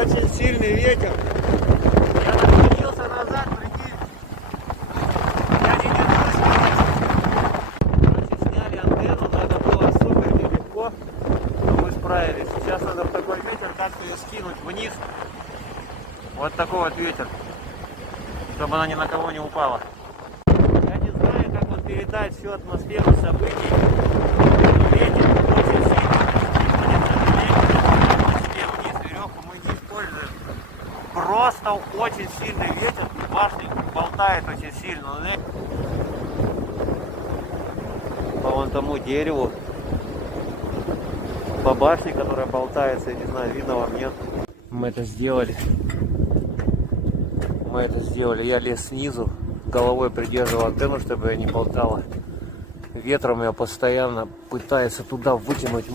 Очень сильный ветер. Я наклонился назад, прикинь. Я не держусь, короче, сняли антенну, но это было супер нелегко. Но мы справились. Сейчас надо в такой ветер как-то ее скинуть вниз. Вот такой вот ветер. Чтобы она ни на кого не упала. Я не знаю, как он передать всю атмосферу событий. Но ветер очень сильный. Веревку мы не используем. Просто очень сильный ветер. Башня болтает очень сильно. По вон тому дереву. По башне, которая болтается. Я не знаю, видно вам, нет. Мы это сделали. Я лез снизу. Головой придерживал антенну, чтобы я не болтала. Ветром я постоянно пытается туда вытянуть.